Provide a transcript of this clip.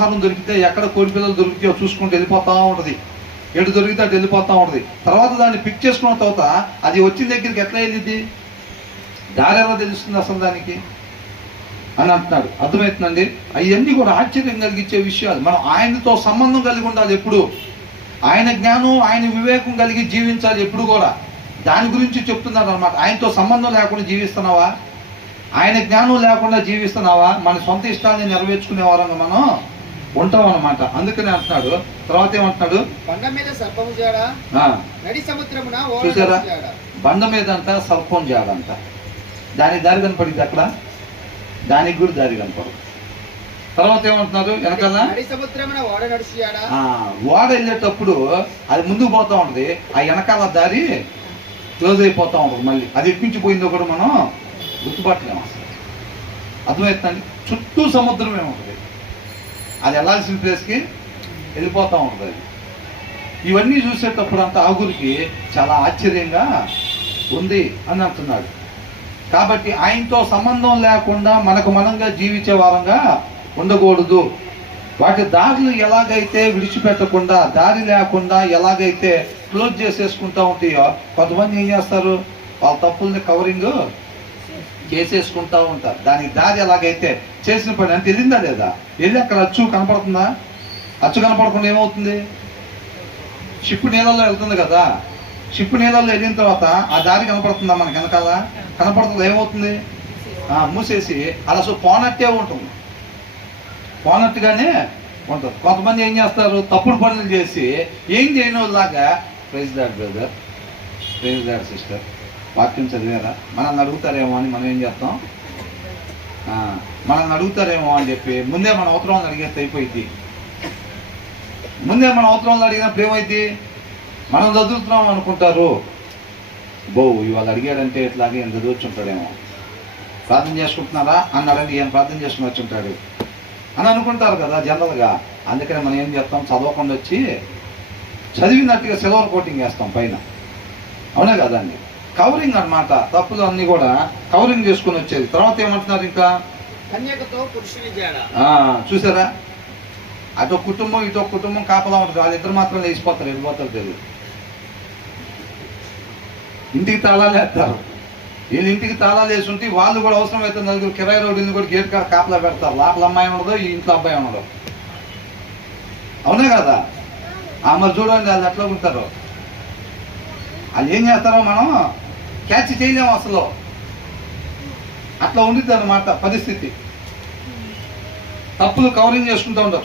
ఆహారం దొరికితే ఎక్కడ కోడి పిల్లలు దొరికితే చూసుకుంటూ వెళ్ళిపోతూ ఉంటుంది. ఎటు దొరికితే అటు వెళ్ళిపోతూ ఉంటుంది. తర్వాత దాన్ని పిక్ చేసుకున్న తర్వాత అది వచ్చిన దగ్గరికి ఎట్లా వెళ్ళింది, దారి ఎలా తెలుస్తుంది అసలు దానికి అని అంటున్నాడు. అర్థమవుతుందండి. అవన్నీ కూడా ఆశ్చర్యం కలిగించే విషయాలు. మనం ఆయనతో సంబంధం కలిగి ఉండాలి ఎప్పుడు. ఆయన జ్ఞానం, ఆయన వివేకం కలిగి జీవించాలి ఎప్పుడు కూడా. దాని గురించి చెప్తున్నాడు అనమాట. ఆయనతో సంబంధం లేకుండా జీవిస్తున్నావా, ఆయన జ్ఞానం లేకుండా జీవిస్తున్నావా, మన సొంత ఇష్టాన్ని నెరవేర్చుకునే వారంగా మనం ఉంటాం అనమాట. అందుకనే అంటున్నాడు. తర్వాత ఏమంటున్నాడు, బండ మీద సర్పము జాడ, నడి సముద్రమున ఓడ. చూసారా, బండ మీద అంట సర్పం జాడంట. దానికి దారి కనపడింది అక్కడ, దానికి కూడా దారి కనపడదు. తర్వాత ఏమంటున్నారు, వెనకాల నడి సముద్రమున ఓడ నడిచి జాడ. ఓడ వెళ్ళేటప్పుడు అది ముందుకు పోతా ఉంటుంది, ఆ వెనకాల దారి క్లోజ్ అయిపోతా ఉంటుంది. మళ్ళీ అది ఎక్కించిపోయిందో కూడా మనం గుర్తుపట్టలేము అసలు. అర్థమవుతుందండి. చుట్టూ సముద్రమే ఉంటుంది, అది వెళ్ళాల్సిన ప్లేస్కి వెళ్ళిపోతూ ఉంటుంది. అది ఇవన్నీ చూసేటప్పుడు అంత ఆగురికి చాలా ఆశ్చర్యంగా ఉంది అని అంటున్నాడు. కాబట్టి ఆయనతో సంబంధం లేకుండా మనకు మనంగా జీవించే వారంగా ఉండకూడదు. వాటి దారులు ఎలాగైతే విడిచిపెట్టకుండా, దారి లేకుండా ఎలాగైతే క్లోజ్ చేసేసుకుంటూ ఉంటాయో, కొంతమంది ఏం చేస్తారు, వాళ్ళ తప్పుల్ని కవరింగ్ చేసేసుకుంటూ ఉంటారు. దానికి దారి ఎలాగైతే చేసిన పని అంటే వెళ్ళిందా లేదా, వెళ్ళి అక్కడ అచ్చు కనపడుతుందా, అచ్చు కనపడకుండా ఏమవుతుంది, షిప్ నీళ్ళల్లో వెళ్తుంది కదా, షిప్ నీళ్ళల్లో వెళ్ళిన తర్వాత ఆ దారి కనపడుతుందా మనకి వెనకాల, కనపడుతుంది, ఏమవుతుంది, మూసేసి అలా పోనట్టే ఉంటుంది, పోనట్టుగానే ఉంటుంది. కొంతమంది ఏం చేస్తారు, తప్పుడు పనులు చేసి ఏం చేయని లాగా, praise that brother, praise that sister, వాక్యం చదివారా, మనల్ని అడుగుతారేమో అని మనం ఏం చేస్తాం, మనల్ని అడుగుతారేమో అని చెప్పి ముందే మన అవసరాలను అడిగేస్తే అయిపోయింది. ముందే మన అవసరాలను అడిగినప్పుడు ఏమైంది, మనం చదువుతున్నాం అనుకుంటారు, ఇవాళ అడిగాడంటే ఇట్లాగే ఎంత చదువుచ్చి ఉంటాడేమో, ప్రార్థన చేసుకుంటున్నారా అన్నాడని ఏం ప్రార్థన చేసుకుని వచ్చి ఉంటాడు అని అనుకుంటారు కదా జనరల్గా. అందుకని మనం ఏం చేస్తాం, చదవకుండా వచ్చి చదివినట్టుగా సిల్వర్ కోటింగ్ వేస్తాం పైన, అవునే కదండి. కవరింగ్ అనమాట, తప్పులు అన్నీ కూడా కవరింగ్ చేసుకుని వచ్చేది. తర్వాత ఏమంటున్నారు, ఇంకా కన్యకతో పురుషుని జాడ. చూసారా, అటో కుటుంబం ఇటో కుటుంబం కాపలా ఉంటుంది, వాళ్ళిద్దరు మాత్రం లేచిపోతారు, వెళ్ళిపోతారు తెలియదు. ఇంటికి తాళాలు వేస్తారు, వీళ్ళు ఇంటికి తాళాలు వేసి ఉంటే వాళ్ళు కూడా అవసరం అయితే నలుగురు కిరాయి రోడ్డుని కూడా గేట్ కాపలా పెడతారు. లోపల అమ్మాయి ఉండదు, ఈ ఇంట్లో అబ్బాయి ఉండదు, అవునే కదా. మరి చూడండి వాళ్ళు ఎట్లా ఉంటారు, వాళ్ళు ఏం చేస్తారో మనం క్యాచ్ చేయలేము అసలు. అట్లా ఉండిద్ది అన్నమాట పరిస్థితి. తప్పులు కవరింగ్ చేసుకుంటూ ఉంటారు.